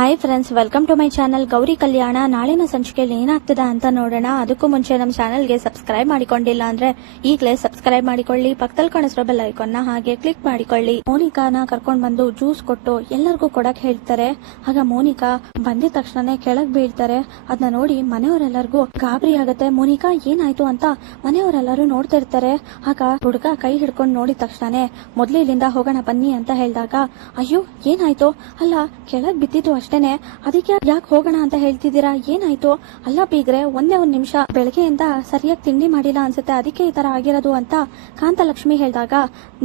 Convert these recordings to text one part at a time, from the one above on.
Hi friends, welcome to my channel. Gauri Kalyana ನಾಳಿನ ಸಂಚಿಕೆಯಲ್ಲಿ ಏನಾಗ್ತದ ಅಂತ ನೋಡೋಣ. ಅದಕ್ಕೂ ಮುಂಚೆ ನಮ್ಮ ಚಾನಲ್ಗೆ ಸಬ್ಸ್ಕ್ರೈಬ್ ಮಾಡಿಕೊಂಡಿಲ್ಲ ಅಂದ್ರೆ ಈಗಲೇ ಸಬ್ಸ್ಕ್ರೈಬ್ ಮಾಡಿಕೊಳ್ಳಿ. ಪಕ್ಕದಲ್ಲಿ ಕಾಣಿಸಿರೋ ಬೆಲ್ ಐಕಾನ್ನ ಹಾಗೆ ಕ್ಲಿಕ್ ಮಾಡಿಕೊಳ್ಳಿ. ಮೋನಿಕಾನ ಕರ್ಕೊಂಡ್ ಬಂದು ಜ್ಯೂಸ್ ಕೊಟ್ಟು ಎಲ್ಲರಿಗೂ ಕೊಡಕ್ ಹೇಳ್ತಾರೆ. ಆಗ ಮೋನಿಕಾ ಬಂದಿದ ತಕ್ಷಣ ಕೆಳಗ್ ಬೀಳ್ತಾರೆ. ಅದನ್ನ ನೋಡಿ ಮನೆಯವರೆಲ್ಲರಿಗೂ ಗಾಬರಿ ಆಗತ್ತೆ. ಮೋನಿಕಾ ಏನಾಯ್ತು ಅಂತ ಮನೆಯವರೆಲ್ಲರೂ ನೋಡ್ತಿರ್ತಾರೆ. ಆಗ ಹುಡುಗ ಕೈ ಹಿಡ್ಕೊಂಡು ನೋಡಿದ ತಕ್ಷಣ ಮೊದ್ಲು ಇಲ್ಲಿಂದ ಹೋಗೋಣ ಬನ್ನಿ ಅಂತ ಹೇಳಿದಾಗ, ಅಯ್ಯೋ ಏನಾಯ್ತು, ಅಲ್ಲ ಕೆಳಗ್ ಬಿದ್ದಿದ್ದು ಅಷ್ಟೇನೆ, ಅದಕ್ಕೆ ಯಾಕೆ ಹೋಗೋಣ ಅಂತ ಹೇಳ್ತಿದ್ದೀರಾ, ಏನಾಯ್ತು, ಅಲ್ಲ ಬೀಗ್ರೆ ಒಂದೇ ಒಂದ್ ನಿಮಿಷ ಬೆಳಗ್ಗೆಯಿಂದ ಸರಿಯಾಗಿ ತಿಂಡಿ ಮಾಡಿಲ್ಲ ಅನ್ಸುತ್ತೆ, ಅದಕ್ಕೆ ಈ ತರ ಆಗಿರೋದು ಅಂತ ಕಾಂತಲಕ್ಷ್ಮಿ ಹೇಳಿದಾಗ,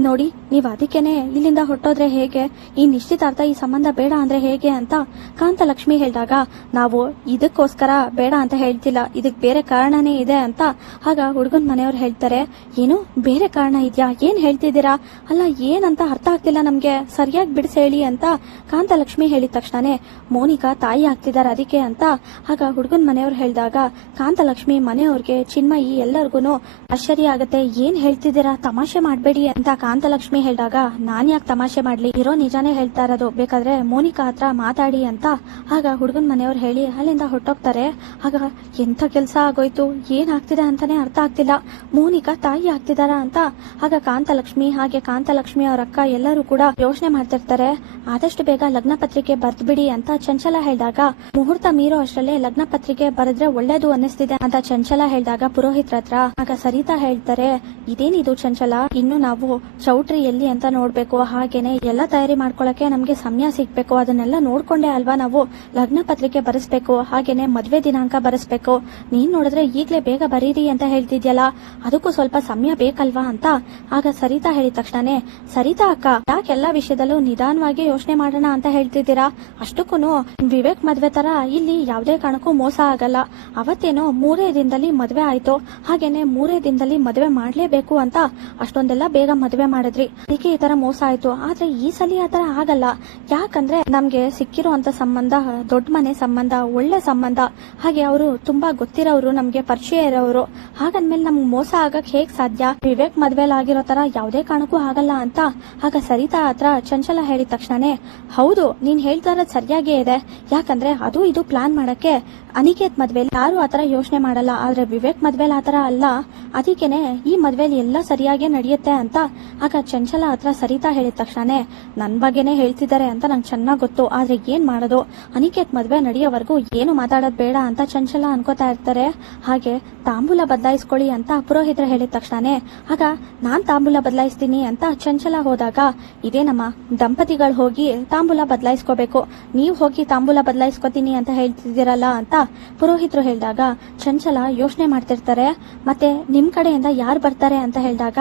ನೋಡಿ ನೀವ್ ಅದಕ್ಕೇನೆ ಇಲ್ಲಿಂದ ಹೊಟ್ಟೋದ್ರೆ ಹೇಗೆ, ಈ ನಿಶ್ಚಿತಾರ್ಥ ಈ ಸಂಬಂಧ ಬೇಡ ಅಂದ್ರೆ ಹೇಗೆ ಅಂತ ಕಾಂತಲಕ್ಷ್ಮಿ ಹೇಳಿದಾಗ, ನಾವು ಇದಕ್ಕೋಸ್ಕರ ಬೇಡ ಅಂತ ಹೇಳ್ತಿಲ್ಲ, ಇದಕ್ ಬೇರೆ ಕಾರಣನೇ ಇದೆ ಅಂತ. ಆಗ ಹುಡುಗನ್ ಮನೆಯವ್ರು ಹೇಳ್ತಾರೆ, ಏನು ಬೇರೆ ಕಾರಣ ಇದ್ಯಾ, ಏನ್ ಹೇಳ್ತಿದ್ದೀರಾ, ಅಲ್ಲ ಏನಂತ ಅರ್ಥ ಆಗ್ತಿಲ್ಲ ನಮ್ಗೆ, ಸರಿಯಾಗಿ ಬಿಡಿಸಿ ಹೇಳಿ ಅಂತ ಕಾಂತಲಕ್ಷ್ಮಿ ಹೇಳಿದ ತಕ್ಷಣನೇ ಮೋನಿಕಾ ತಾಯಿ ಆಗ್ತಿದಾರೆ ಅದಕ್ಕೆ ಅಂತ. ಆಗ ಹುಡುಗನ್ ಮನೆಯವ್ರು ಹೇಳಿದಾಗ ಕಾಂತಲಕ್ಷ್ಮಿ ಮನೆಯವ್ರಿಗೆ ಚಿನ್ಮಯಿ ಎಲ್ಲರಿಗೂ ಆಶ್ಚರ್ಯ ಆಗತ್ತೆ. ಏನ್ ಹೇಳ್ತಿದ್ದೀರಾ, ತಮಾಷೆ ಮಾಡ್ಬೇಡಿ ಅಂತ ಕಾಂತಲಕ್ಷ್ಮಿ ಹೇಳಿದಾಗ, ನಾನ್ ಯಾಕೆ ತಮಾಷೆ ಮಾಡ್ಲಿ, ಇರೋ ನಿಜಾನೇ ಹೇಳ್ತಾ ಇರೋದು, ಬೇಕಾದ್ರೆ ಮೋನಿಕಾ ಹತ್ರ ಮಾತಾಡಿ ಅಂತ. ಆಗ ಹುಡುಗನ್ ಮನೆಯವ್ರು ಹೇಳಿ ಅಲ್ಲಿಂದ ಹೊಟ್ಟೋಗ್ತಾರೆ. ಆಗ ಎಂತ ಕೆಲ್ಸ ಆಗೋಯ್ತು, ಏನ್ ಆಗ್ತಿದೆ ಅಂತಾನೆ ಅರ್ಥ ಆಗ್ತಿಲ್ಲ, ಮೋನಿಕಾ ತಾಯಿ ಆಗ್ತಿದಾರ ಅಂತ. ಆಗ ಕಾಂತಲಕ್ಷ್ಮಿ ಹಾಗೆ ಕಾಂತಲಕ್ಷ್ಮಿ ಅವ್ರ ಅಕ್ಕ ಎಲ್ಲರೂ ಕೂಡ ಯೋಚನೆ ಮಾಡ್ತಿರ್ತಾರೆ. ಆದಷ್ಟು ಬೇಗ ಲಗ್ನ ಪತ್ರಿಕೆ ಬರ್ದ್ಬಿಡಿ ಅಂತ ಚಂಚಲ ಹೇಳಿದಾಗ, ಮುಹೂರ್ತ ಮೀರೋ ಅಷ್ಟರಲ್ಲೇ ಲಗ್ನ ಪತ್ರಿಕೆ ಬರೆದ್ರೆ ಒಳ್ಳೇದು ಅನ್ನಿಸ್ತಿದೆ ಅಂತ ಚಂಚಲ ಹೇಳಿದಾಗ ಪುರೋಹಿತ್ರ ಹತ್ರ. ಆಗ ಸರಿತಾ ಹೇಳ್ತಾರೆ, ಇದೇನಿದು ಚಂಚಲ, ಇನ್ನು ನಾವು ಚೌಟ್ರಿ ಎಲ್ಲಿ ಅಂತ ನೋಡ್ಬೇಕು, ಹಾಗೇನೆ ಎಲ್ಲ ತಯಾರಿ ಮಾಡ್ಕೊಳಕ್ಕೆ ನಮ್ಗೆ ಸಮಯ ಸಿಗ್ಬೇಕು, ಅದನ್ನೆಲ್ಲ ನೋಡ್ಕೊಂಡೆ ಅಲ್ವಾ ನಾವು ಲಗ್ನ ಪತ್ರಿಕೆ ಬರೆಸ್ಬೇಕು, ಹಾಗೇನೆ ಮದ್ವೆ ದಿನಾಂಕ ಬರೆಸ್ಬೇಕು, ನೀನ್ ನೋಡಿದ್ರೆ ಈಗ್ಲೇ ಬೇಗ ಬರೀರಿ ಅಂತ ಹೇಳ್ತಿದ್ಯಲ್ಲ, ಅದಕ್ಕೂ ಸ್ವಲ್ಪ ಸಮಯ ಬೇಕಲ್ವಾ ಅಂತ. ಆಗ ಸರಿತಾ ಹೇಳಿದ ತಕ್ಷಣನೇ, ಸರಿತಾ ಅಕ್ಕ ಯಾಕೆಲ್ಲಾ ವಿಷಯದಲ್ಲೂ ನಿಧಾನವಾಗಿ ಯೋಚನೆ ಮಾಡೋಣ ಅಂತ ಹೇಳ್ತಿದ್ದೀರಾ, ಅಷ್ಟಕ್ಕೂ ವಿವೇಕ್ ಮದ್ವೆ ತರ ಇಲ್ಲಿ ಯಾವುದೇ ಕಾರಣಕ್ಕೂ ಮೋಸ ಆಗಲ್ಲ, ಅವತ್ತೇನೋ 3 ದಿನದಲ್ಲಿ ಮದ್ವೆ ಆಯ್ತು, ಹಾಗೇನೆ 3 ದಿನದಲ್ಲಿ ಮದ್ವೆ ಮಾಡ್ಲೇಬೇಕು ಅಂತ ಅಷ್ಟೊಂದೆಲ್ಲ ಬೇಗ ಮದ್ವೆ ಮಾಡಿದ್ರಿ, ಅದಕ್ಕೆ ಈ ತರ ಮೋಸ ಆಯ್ತು. ಆದ್ರೆ ಈ ಸಲ ಆತರ ಆಗಲ್ಲ, ಯಾಕಂದ್ರೆ ನಮ್ಗೆ ಸಿಕ್ಕಿರುವಂತ ಸಂಬಂಧ ದೊಡ್ಡ ಮನೆ ಸಂಬಂಧ, ಒಳ್ಳೆ ಸಂಬಂಧ, ಹಾಗೆ ಅವರು ತುಂಬಾ ಗೊತ್ತಿರೋರು, ನಮ್ಗೆ ಪರಿಚಯ ಇರೋರು, ಹಾಗಂದ್ಮೇಲೆ ನಮ್ಗೆ ಮೋಸ ಆಗಕ್ ಹೇಗ್ ಸಾಧ್ಯ, ವಿವೇಕ್ ಮದ್ವೆಲ್ ಆಗಿರೋ ತರ ಯಾವುದೇ ಕಾರಣಕ್ಕೂ ಆಗಲ್ಲ ಅಂತ. ಆಗ ಸರಿತಾ ಹತ್ರ ಚಂಚಲ ಹೇಳಿದ ತಕ್ಷಣನೇ, ಹೌದು ನೀನ್ ಹೇಳ್ತಾ ಇರೋದು ಸರಿಯಾಗೇ ಇದೆ, ಯಾಕಂದ್ರೆ ಅದು ಇದು ಪ್ಲಾನ್ ಮಾಡಕ್ಕೆ ಅನಿಕೇತ್ ಮದ್ವೆಲಿ ಯಾರು ಆತರ ಯೋಚನೆ ಮಾಡಲ್ಲ, ಆದ್ರೆ ವಿವೇಕ್ ಮದ್ವೆಲ್ ಆತರ ಅಲ್ಲ, ಅದಕ್ಕೇನೆ ಈ ಮದ್ವೆಲಿ ಎಲ್ಲ ಸರಿಯಾಗಿ ನಡೆಯುತ್ತೆ ಅಂತ. ಆಗ ಚಂಚಲ ಹತ್ರ ಸರಿತಾ ಹೇಳಿದ ತಕ್ಷಣ, ನನ್ ಬಗ್ಗೆನೆ ಹೇಳ್ತಿದ್ದಾರೆ ಅಂತ ನಂಗೆ ಚೆನ್ನಾಗ್ ಗೊತ್ತು, ಆದ್ರೆ ಏನ್ ಮಾಡೋದು, ಅನಿಕೇತ್ ಮದ್ವೆ ನಡೆಯೋವರೆಗೂ ಏನು ಮಾತಾಡೋದ್ ಬೇಡ ಅಂತ ಚಂಚಲ ಅನ್ಕೋತಾ ಇರ್ತಾರೆ. ಹಾಗೆ ತಾಂಬೂಲ ಬದಲಾಯಿಸ್ಕೊಳ್ಳಿ ಅಂತ ಪುರೋಹಿತರು ಹೇಳಿದ ತಕ್ಷಣ, ಆಗ ನಾನ್ ತಾಂಬೂಲ ಬದಲಾಯಿಸ್ತೀನಿ ಅಂತ ಚಂಚಲ ಹೋದಾಗ, ಇದೇ ನಮ್ಮ ದಂಪತಿಗಳು ಹೋಗಿ ತಾಂಬೂಲ ಬದಲಾಯಿಸ್ಕೋಬೇಕು, ನೀವ್ ಹೋಗಿ ತಾಂಬೂಲ ಬದಲಾಯಿಸ್ಕೋತೀನಿ ಅಂತ ಹೇಳ್ತಿದ್ದೀರಲ್ಲ ಅಂತ ಪುರೋಹಿತರು ಹೇಳಿದಾಗ ಚಂಚಲ ಯೋಚನೆ ಮಾಡ್ತಿರ್ತಾರೆ. ಮತ್ತೆ ನಿಮ್ ಕಡೆಯಿಂದ ಯಾರು ಬರ್ತಾರೆ ಅಂತ ಹೇಳಿದಾಗ,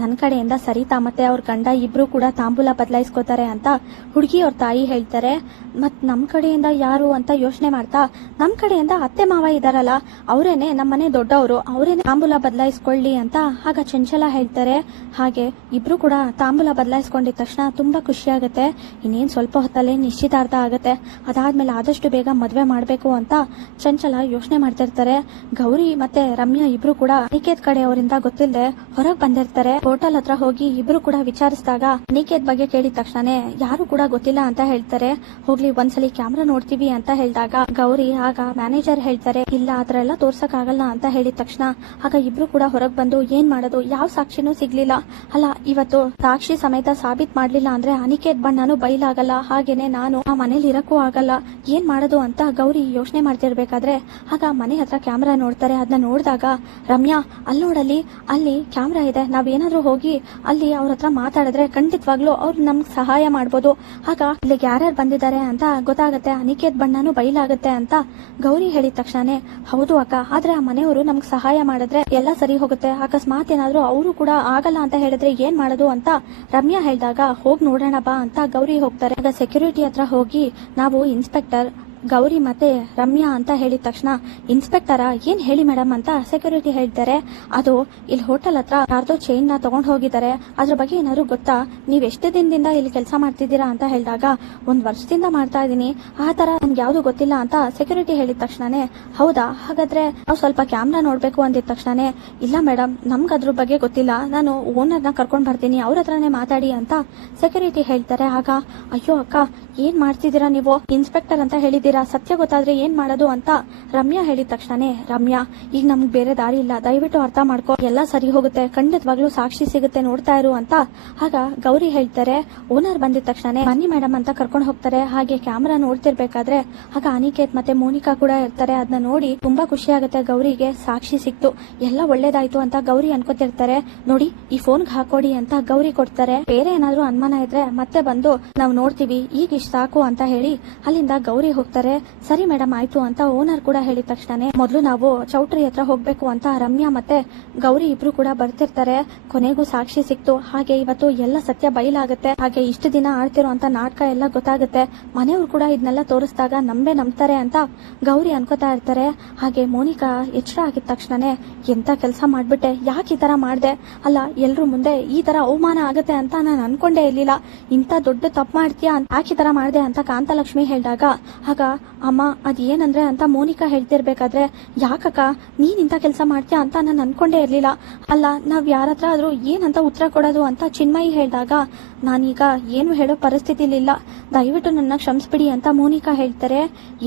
ನನ್ ಕಡೆಯಿಂದ ಸರಿತಾ ಮತ್ತೆ ಅವ್ರ ಗಂಡ ಇಬ್ರು ಕೂಡ ತಾಂಬೂಲ ಬದಲಾಯಿಸ್ಕೋತಾರೆ ಅಂತ ಹುಡುಗಿ ಅವ್ರ ತಾಯಿ ಹೇಳ್ತಾರೆ. ಮತ್ ನಮ್ ಕಡೆಯಿಂದ ಯಾರು ಅಂತ ಯೋಚನೆ ಮಾಡ್ತಾ, ನಮ್ ಕಡೆಯಿಂದ ಅತ್ತೆ ಮಾವ ಇದಾರಲ್ಲ, ಅವರೇನೆ ನಮ್ಮನೆ ದೊಡ್ಡವರು, ಅವರೇನೆ ತಾಂಬೂಲ ಬದಲಾಯಿಸ್ಕೊಳ್ಳಿ ಅಂತ. ಆಗ ಚಂಚಲ ಹೇಳ್ತಾರೆ. ಹಾಗೆ ಇಬ್ರು ಕೂಡ ತಾಂಬೂಲ ಬದಲಾಯಿಸ್ಕೊಂಡಿದ ತಕ್ಷಣ ತುಂಬಾ ಖುಷಿ ಆಗುತ್ತೆ. ಇನ್ನೇನ್ ಸ್ವಲ್ಪ ಹೊತ್ತಲ್ಲೇ ನಿಶ್ಚಿತಾರ್ಥ ಆಗತ್ತೆ, ಅದಾದ್ಮೇಲೆ ಆದಷ್ಟು ಬೇಗ ಮದ್ವೆ ಮಾಡ್ಬೇಕು ಅಂತ ಚಂಚಲ ಯೋಚನೆ ಮಾಡ್ತಿರ್ತಾರೆ. ಗೌರಿ ಮತ್ತೆ ರಮ್ಯಾ ಇಬ್ರು ಕೂಡ ಅನಿಕೇತ್ ಕಡೆ ಅವರಿಂದ ಗೊತ್ತಿಲ್ಲದೆ ಹೊರಗ್ ಬಂದಿರ್ತಾರೆ. ಹೋಟೆಲ್ ಹತ್ರ ಹೋಗಿ ಇಬ್ರು ಕೂಡ ವಿಚಾರಿಸಿದಾಗ ಅನಿಕೇತ್ ಬಗ್ಗೆ ಕೇಳಿದ ತಕ್ಷಣ ಯಾರು ಕೂಡ ಗೊತ್ತಿಲ್ಲ ಅಂತ ಹೇಳ್ತಾರೆ. ಹೋಗ್ಲಿ ಒಂದ್ಸಲಿ ಕ್ಯಾಮ್ರಾ ನೋಡ್ತೀವಿ ಅಂತ ಹೇಳಿದಾಗ ಗೌರಿ ಆಗ ಮ್ಯಾನೇಜರ್ ಹೇಳ್ತಾರೆ, ಇಲ್ಲ ಆತರ ಎಲ್ಲ ತೋರ್ಸಕ್ ಆಗಲ್ಲ ಅಂತ ಹೇಳಿದ ತಕ್ಷಣ ಆಗ ಇಬ್ರು ಕೂಡ ಹೊರಗ್ ಬಂದು ಏನ್ ಮಾಡೋದು, ಯಾವ ಸಾಕ್ಷಿನೂ ಸಿಗ್ಲಿಲ್ಲ, ಅಲ್ಲ ಇವತ್ತು ಸಾಕ್ಷಿ ಸಮೇತ ಸಾಬೀತ್ ಮಾಡ್ಲಿಲ್ಲ ಅಂದ್ರೆ ಅನಿಕೇತ್ ಬಣ್ಣನು ಬೈಲಾಗಲ್ಲ, ಹಾಗೇನೆ ನಾನು ಆ ಮನೇಲಿ ಇರಕ್ಕೂ ಆಗಲ್ಲ, ಏನ್ ಮಾಡೋದು ಅಂತ ಗೌರಿ ಯೋಚನೆ ಮಾಡ್ತಿರ್ಬೇಕಾದ್ರೆ ಆಗ ಮನೆ ಹತ್ರ ಕ್ಯಾಮ್ರಾ ನೋಡ್ತಾರೆ. ಅದನ್ನ ನೋಡಿದಾಗ ರಮ್ಯಾ ಅಲ್ಲಿ ನೋಡಲ್ಲಿ, ಅಲ್ಲಿ ಕ್ಯಾಮ್ರಾ ಇದೆ, ನಾವೇನಾದ್ರೂ ಹೋಗಿ ಅಲ್ಲಿ ಅವ್ರ ಹತ್ರ ಮಾತಾಡಿದ್ರೆ ಖಂಡಿತವಾಗ್ಲೂ ಅವ್ರು ನಮ್ಗೆ ಸಹಾಯ ಮಾಡ್ಬೋದು, ಆಗ ಇಲ್ಲಿಗೆ ಯಾರ್ಯಾರು ಬಂದಿದ್ದಾರೆ ಅಂತ ಗೊತ್ತಾಗತ್ತೆ, ಅನಿಕೇತ್ ಬಣ್ಣನು ಬೈಲಾಗತ್ತೆ ಅಂತ ಗೌರಿ ಹೇಳಿದ ತಕ್ಷಣ, ಹೌದು ಅಕ್ಕ, ಆದ್ರೆ ಆ ಮನೆಯವರು ನಮ್ಗೆ ಸಹಾಯ ಮಾಡಿದ್ರೆ ಎಲ್ಲ ಸರಿ ಹೋಗುತ್ತೆ, ಅಕಸ್ಮಾತ್ ಏನಾದ್ರೂ ಅವರು ಕೂಡ ಆಗಲ್ಲ ಅಂತ ಹೇಳಿದ್ರೆ ಏನ್ ಮಾಡೋದು ಅಂತ ರಮ್ಯಾ ಹೇಳಿದಾಗ ಹೋಗ್ ನೋಡೋಣ ಬಾ ಅಂತ ಗೌರಿ ಹೋಗ್ತಾರೆ. ಆಗ ಸೆಕ್ಯೂರಿಟಿ ಹತ್ರ ಹೋಗಿ, ನಾವು ಇನ್ಸ್ಪೆಕ್ಟರ್ ಗೌರಿ ಮತ್ತೆ ರಮ್ಯಾ ಅಂತ ಹೇಳಿದ ತಕ್ಷಣ ಇನ್ಸ್ಪೆಕ್ಟರ ಏನ್ ಹೇಳಿ ಮೇಡಮ್ ಅಂತ ಸೆಕ್ಯೂರಿಟಿ ಹೇಳ್ತಾರೆ. ಅದು ಇಲ್ಲಿ ಹೋಟೆಲ್ ಹತ್ರ ಯಾರ್ದೋ ಚೈನ್ ನ ತಗೊಂಡ್ ಹೋಗಿದ್ದಾರೆ, ಅದ್ರ ಬಗ್ಗೆ ಏನಾದ್ರು ಗೊತ್ತಾ? ನೀವ್ ಎಷ್ಟು ದಿನದಿಂದ ಇಲ್ಲಿ ಕೆಲಸ ಮಾಡ್ತಿದ್ದೀರಾ ಅಂತ ಹೇಳಿದಾಗ 1 ವರ್ಷದಿಂದ ಮಾಡ್ತಾ ಇದೀನಿ, ಆ ತರ ನನ್ಗೆ ಯಾವ್ದು ಗೊತ್ತಿಲ್ಲ ಅಂತ ಸೆಕ್ಯೂರಿಟಿ ಹೇಳಿದ ತಕ್ಷಣನೇ ಹೌದಾ, ಹಾಗಾದ್ರೆ ನಾವು ಸ್ವಲ್ಪ ಕ್ಯಾಮ್ರಾ ನೋಡ್ಬೇಕು ಅಂದಿದ ತಕ್ಷಣನೇ ಇಲ್ಲ ಮೇಡಮ್ ನಮ್ಗೆ ಅದ್ರ ಬಗ್ಗೆ ಗೊತ್ತಿಲ್ಲ, ನಾನು ಓನರ್ನ ಕರ್ಕೊಂಡ್ ಬರ್ತೀನಿ, ಅವ್ರ ಹತ್ರನೇ ಮಾತಾಡಿ ಅಂತ ಸೆಕ್ಯೂರಿಟಿ ಹೇಳ್ತಾರೆ. ಆಗ ಅಯ್ಯೋ ಅಕ್ಕ ಏನ್ ಮಾಡ್ತಿದ್ದೀರಾ ನೀವು, ಇನ್ಸ್ಪೆಕ್ಟರ್ ಅಂತ ಹೇಳಿದ್ದೀರಾ, ಸತ್ಯ ಗೊತ್ತಾದ್ರೆ ಏನ್ ಮಾಡೋದು ಅಂತ ರಮ್ಯಾ ಹೇಳಿದ ತಕ್ಷಣನೇ ರಮ್ಯಾ ಈಗ ನಮ್ಗೆ ಬೇರೆ ದಾರಿ ಇಲ್ಲ, ದಯವಿಟ್ಟು ಅರ್ಥ ಮಾಡ್ಕೊ, ಎಲ್ಲ ಸರಿ ಹೋಗುತ್ತೆ, ಖಂಡಿತವಾಗ್ಲೂ ಸಾಕ್ಷಿ ಸಿಗುತ್ತೆ, ನೋಡ್ತಾ ಇರು ಅಂತ. ಆಗ ಗೌರಿ ಹೇಳ್ತಾರೆ. ಓನರ್ ಬಂದಿದ ತಕ್ಷಣ ಬನ್ನಿ ಮೇಡಮ್ ಅಂತ ಕರ್ಕೊಂಡು ಹೋಗ್ತಾರೆ. ಹಾಗೆ ಕ್ಯಾಮ್ರಾ ನೋಡ್ತಿರ್ಬೇಕಾದ್ರೆ ಆಗ ಅನಿಕೇತ್ ಮತ್ತೆ ಮೋನಿಕಾ ಕೂಡ ಇರ್ತಾರೆ. ಅದನ್ನ ನೋಡಿ ತುಂಬಾ ಖುಷಿ ಆಗುತ್ತೆ ಗೌರಿಗೆ, ಸಾಕ್ಷಿ ಸಿಕ್ತು, ಎಲ್ಲ ಒಳ್ಳೇದಾಯ್ತು ಅಂತ ಗೌರಿ ಅನ್ಕೋತಿರ್ತಾರೆ. ನೋಡಿ ಈ ಫೋನ್ಗೆ ಹಾಕೊಡಿ ಅಂತ ಗೌರಿ ಕೊಡ್ತಾರೆ. ಬೇರೆ ಏನಾದ್ರು ಅನುಮಾನ ಇದ್ರೆ ಮತ್ತೆ ಬಂದು ನಾವು ನೋಡ್ತೀವಿ, ಈಗ ಇಷ್ಟ ಸಾಕು ಅಂತ ಹೇಳಿ ಅಲ್ಲಿಂದ ಗೌರಿ ಹೋಗ್ತಾರೆ. ಸರಿ ಮೇಡಮ್ ಆಯ್ತು ಅಂತ ಓನರ್ ಕೂಡ ಹೇಳಿದ ತಕ್ಷಣ ಮೊದಲು ನಾವು ಚೌಟ್ರಿ ಹತ್ರ ಹೋಗ್ಬೇಕು ಅಂತ ರಮ್ಯಾ ಮತ್ತೆ ಗೌರಿ ಇಬ್ರು ಕೂಡ ಬರ್ತಿರ್ತಾರೆ. ಕೊನೆಗೂ ಸಾಕ್ಷಿ ಸಿಕ್ತು, ಹಾಗೆ ಇವತ್ತು ಎಲ್ಲ ಸತ್ಯ ಬಯಲಾಗುತ್ತೆ, ಹಾಗೆ ಇಷ್ಟು ದಿನ ಆಡ್ತಿರುವಂತ ನಾಟಕ ಎಲ್ಲ ಗೊತ್ತಾಗುತ್ತೆ, ಮನೆಯವ್ರು ಕೂಡ ಇದನ್ನೆಲ್ಲ ತೋರಿಸಿದಾಗ ನಂಬ್ತಾರೆ ಅಂತ ಗೌರಿ ಅನ್ಕೋತಾ ಇರ್ತಾರೆ. ಹಾಗೆ ಮೋನಿಕಾ ಎಚ್ಚರ ಆಗಿದ ತಕ್ಷಣನೇ ಎಂತ ಕೆಲಸ ಮಾಡ್ಬಿಟ್ಟೆ, ಯಾಕೆ ಈ ತರ ಮಾಡ್ದೆ, ಅಲ್ಲ ಎಲ್ರು ಮುಂದೆ ಈ ತರ ಅವಮಾನ ಆಗುತ್ತೆ ಅಂತ ನಾನು ಅನ್ಕೊಂಡೇ ಇರ್ಲಿಲ್ಲ, ಇಂತ ದೊಡ್ಡ ತಪ್ಪು ಮಾಡ್ತೀಯಾ, ಯಾಕೆ ಈ ತರ ಮಾಡ್ದೆ ಅಂತ ಕಾಂತಲಕ್ಷ್ಮಿ ಹೇಳಿದಾಗ ಆಗ ಅಮ್ಮ ಅದೇನಂದ್ರೆ ಅಂತ ಮೋನಿಕಾ ಹೇಳ್ತಿರ್ಬೇಕಾದ್ರೆ ಯಾಕಕ್ಕ ನೀನ್ ಇಂತ ಕೆಲಸ ಮಾಡ್ತೀಯಾ ಅಂತ ನಾನು ಅನ್ಕೊಂಡೇ ಇರ್ಲಿಲ್ಲ, ಅಲ್ಲ ನಾವ್ ಯಾರತ್ರ ಆದ್ರೂ ಏನಂತ ಉತ್ತರ ಕೊಡೋದು ಅಂತ ಚಿನ್ಮಯಿ ಹೇಳಿದಾಗ ನಾನೀಗ ಏನು ಹೇಳೋ ಪರಿಸ್ಥಿತಿಲಿಲ್ಲ, ದಯವಿಟ್ಟು ನನ್ನ ಕ್ಷಮಿಸ್ಬಿಡಿ ಅಂತ ಮೋನಿಕಾ ಹೇಳ್ತಾರೆ.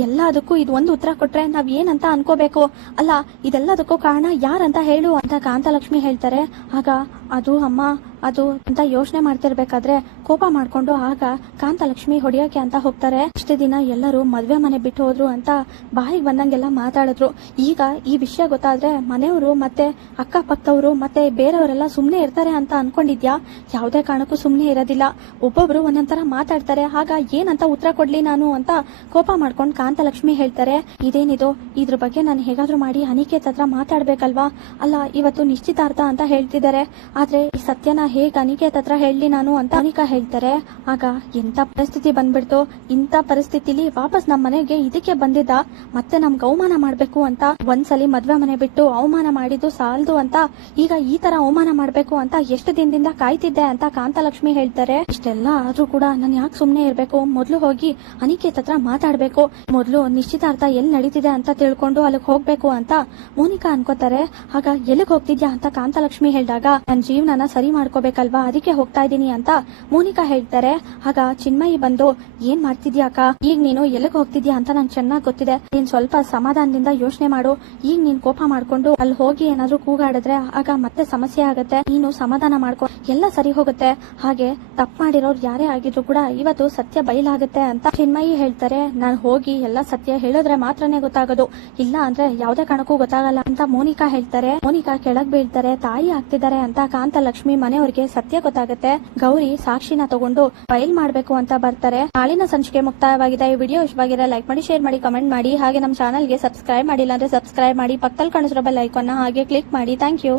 ಎಲ್ಲದಕ್ಕೂ ಇದು ಒಂದು ಉತ್ತರ ಕೊಟ್ರೆ ನಾವ್ ಏನಂತ ಅನ್ಕೋಬೇಕು, ಅಲ್ಲ ಇದೆಲ್ಲದಕ್ಕೂ ಕಾರಣ ಯಾರಂತ ಹೇಳು ಅಂತ ಕಾಂತಲಕ್ಷ್ಮಿ ಹೇಳ್ತಾರೆ. ಆಗ ಅದು ಅಮ್ಮ ಅದು ಅಂತ ಯೋಚನೆ ಮಾಡ್ತಿರ್ಬೇಕಾದ್ರೆ ಕೋಪ ಮಾಡ್ಕೊಂಡು ಆಗ ಕಾಂತಲಕ್ಷ್ಮಿ ಹೊಡಿಯೋಕೆ ಅಂತ ಹೋಗ್ತಾರೆ. ಇಷ್ಟು ದಿನ ಎಲ್ಲರೂ ಮದ್ವೆ ಮನೆ ಬಿಟ್ಟು ಹೋದ್ರು ಅಂತ ಬಾಯಿಗೆ ಬಂದಂಗೆಲ್ಲ ಮಾತಾಡಿದ್ರು, ಈಗ ಈ ವಿಷಯ ಗೊತ್ತಾದ್ರೆ ಮನೆಯವರು ಮತ್ತೆ ಅಕ್ಕಪಕ್ಕದವರು ಮತ್ತೆ ಬೇರೆಯವರೆಲ್ಲ ಸುಮ್ನೆ ಇರ್ತಾರೆ ಅಂತ ಅನ್ಕೊಂಡಿದ್ಯಾ? ಯಾವುದೇ ಕಾರಣಕ್ಕೂ ಸುಮ್ನೆ ಇರೋದಿಲ್ಲ, ಒಬ್ಬೊಬ್ರು ಒಂದೊಂದರ ಮಾತಾಡ್ತಾರೆ, ಆಗ ಏನಂತ ಉತ್ತರ ಕೊಡ್ಲಿ ನಾನು ಅಂತ ಕೋಪ ಮಾಡ್ಕೊಂಡು ಕಾಂತಲಕ್ಷ್ಮಿ ಹೇಳ್ತಾರೆ. ಇದೇನಿದು, ಇದ್ರ ಬಗ್ಗೆ ನಾನು ಹೇಗಾದ್ರೂ ಮಾಡಿ ಅನಿಕೇತ್ ಹತ್ರ ಮಾತಾಡ್ಬೇಕಲ್ವಾ, ಅಲ್ಲ ಇವತ್ತು ನಿಶ್ಚಿತಾರ್ಥ ಅಂತ ಹೇಳ್ತಿದ್ದಾರೆ, ಆದ್ರೆ ಈ ಸತ್ಯನ ಹೇಗ್ ಅನಿಕೇತ್ ಹತ್ರ ಹೇಳಿ ನಾನು ಅಂತ ಅನಿಕಾ ಹೇಳ್ತಾರೆ. ಆಗ ಎಂತ ಪರಿಸ್ಥಿತಿ ಬಂದ್ಬಿಡ್ತು, ಇಂತ ಪರಿಸ್ಥಿತಿಲಿ ವಾಪಸ್ ನಮ್ಮ ಮನೆಗೆ ಇದಕ್ಕೆ ಬಂದಿದ್ದ, ಮತ್ತೆ ನಮ್ಗೆ ಅವಮಾನ ಮಾಡ್ಬೇಕು ಅಂತ, ಒಂದ್ಸಲಿ ಮದ್ವೆ ಮನೆ ಬಿಟ್ಟು ಅವಮಾನ ಮಾಡಿದ್ದು ಸಾಲದು ಅಂತ ಈಗ ಈ ತರ ಅವಮಾನ ಮಾಡ್ಬೇಕು ಅಂತ ಎಷ್ಟು ದಿನದಿಂದ ಕಾಯ್ತಿದ್ದೆ ಅಂತ ಕಾಂತಲಕ್ಷ್ಮಿ ಹೇಳ್ತಾರೆ. ಇಷ್ಟೆಲ್ಲ ಆದ್ರೂ ಕೂಡ ನಾನು ಯಾಕೆ ಸುಮ್ನೆ ಇರ್ಬೇಕು, ಮೊದ್ಲು ಹೋಗಿ ಅನಿಕೇತ್ ಹತ್ರ ಮಾತಾಡ್ಬೇಕು, ಮೊದ್ಲು ನಿಶ್ಚಿತಾರ್ಥ ಎಲ್ಲಿ ನಡೀತಿದೆ ಅಂತ ತಿಳ್ಕೊಂಡು ಅಲ್ಲಿಗೆ ಹೋಗ್ಬೇಕು ಅಂತ ಮೋನಿಕಾ ಅನ್ಕೋತಾರೆ. ಆಗ ಎಲ್ಲಿಗೆ ಹೋಗ್ತಿದ್ಯಾ ಅಂತ ಕಾಂತಲಕ್ಷ್ಮಿ ಹೇಳಿದಾಗ ನನ್ನ ಜೀವನನ ಸರಿ ಮಾಡ್ಕೋಬೇಕಲ್ವಾ, ಅದಕ್ಕೆ ಹೋಗ್ತಾ ಇದೀನಿ ಅಂತ ಮೋನಿಕಾ ಹೇಳ್ತಾರೆ. ಆಗ ಚಿನ್ಮಯಿ ಬಂದು ಏನ್ ಮಾಡ್ತಿದ್ಯಾ ಅಕ್ಕ, ಈಗ ನೀನು ಎಲ್ಲಿಗೆ ಹೋಗ್ತಿದ್ಯಾ ಅಂತ ನಂಗೆ ಚೆನ್ನಾಗಿ ಗೊತ್ತಿದೆ, ನೀನ್ ಸ್ವಲ್ಪ ಸಮಾಧಾನದಿಂದ ಯೋಚನೆ ಮಾಡು, ಈಗ ನೀನ್ ಕೋಪ ಮಾಡ್ಕೊಂಡು ಅಲ್ಲಿ ಹೋಗಿ ಏನಾದ್ರು ಕೂಗಾಡಿದ್ರೆ ಆಗ ಮತ್ತೆ ಸಮಸ್ಯೆ ಆಗತ್ತೆ, ನೀನು ಸಮಾಧಾನ ಮಾಡ್ಕೊ, ಎಲ್ಲ ಸರಿ ಹೋಗುತ್ತೆ, ಹಾಗೆ ತಪ್ಪು ಮಾಡಿರೋರು ಯಾರೇ ಆಗಿದ್ರು ಕೂಡ ಇವತ್ತು ಸತ್ಯ ಬಯಲಾಗುತ್ತೆ ಅಂತ ಚಿನ್ಮಯಿ ಹೇಳ್ತಾರೆ. ನಾನು ಹೋಗಿ ಎಲ್ಲ ಸತ್ಯ ಹೇಳಿದ್ರೆ ಮಾತ್ರನೇ ಗೊತ್ತಾಗೋದು, ಇಲ್ಲ ಅಂದ್ರೆ ಯಾವ್ದೇ ಕಾರಣಕ್ಕೂ ಗೊತ್ತಾಗಲ್ಲ ಅಂತ ಮೋನಿಕಾ ಹೇಳ್ತಾರೆ. ಮೋನಿಕಾ ಕೆಳಗ್ ಬೀಳ್ತಾರೆ, ತಾಯಿ ಆಗ್ತಿದ್ದಾರೆ ಅಂತ ಕಾಂತಲಕ್ಷ್ಮಿ ಮನೆಯವ್ರಿಗೆ ಸತ್ಯ ಗೊತ್ತಾಗುತ್ತೆ. ಗೌರಿ ಸಾಕ್ಷಿನ ತಗೊಂಡು ಫೈಲ್ ಮಾಡ್ಬೇಕು ಅಂತ ಬರ್ತಾರೆ. ನಾಳಿನ ಸಂಚಿಕೆ ಮುಕ್ತಾಯವಾಗಿದೆ. ಈ ವಿಡಿಯೋ ಇಷ್ಟವಾಗಿದ್ರೆ ಲೈಕ್ ಮಾಡಿ, ಶೇರ್ ಮಾಡಿ, ಕಮೆಂಟ್ ಮಾಡಿ, ಹಾಗೆ ನಮ್ಮ ಚಾನಲ್ಗೆ ಸಬ್ಸ್ಕ್ರೈಬ್ ಮಾಡಿಲ್ಲ ಅಂದ್ರೆ ಸಬ್ಸ್ಕ್ರೈಬ್ ಮಾಡಿ, ಪಕ್ಕದಲ್ಲಿ ಕಾಣಿಸಿರೋ ಬೆಲ್ ಐಕಾನ್ ಹಾಗೆ ಕ್ಲಿಕ್ ಮಾಡಿ. Thank you.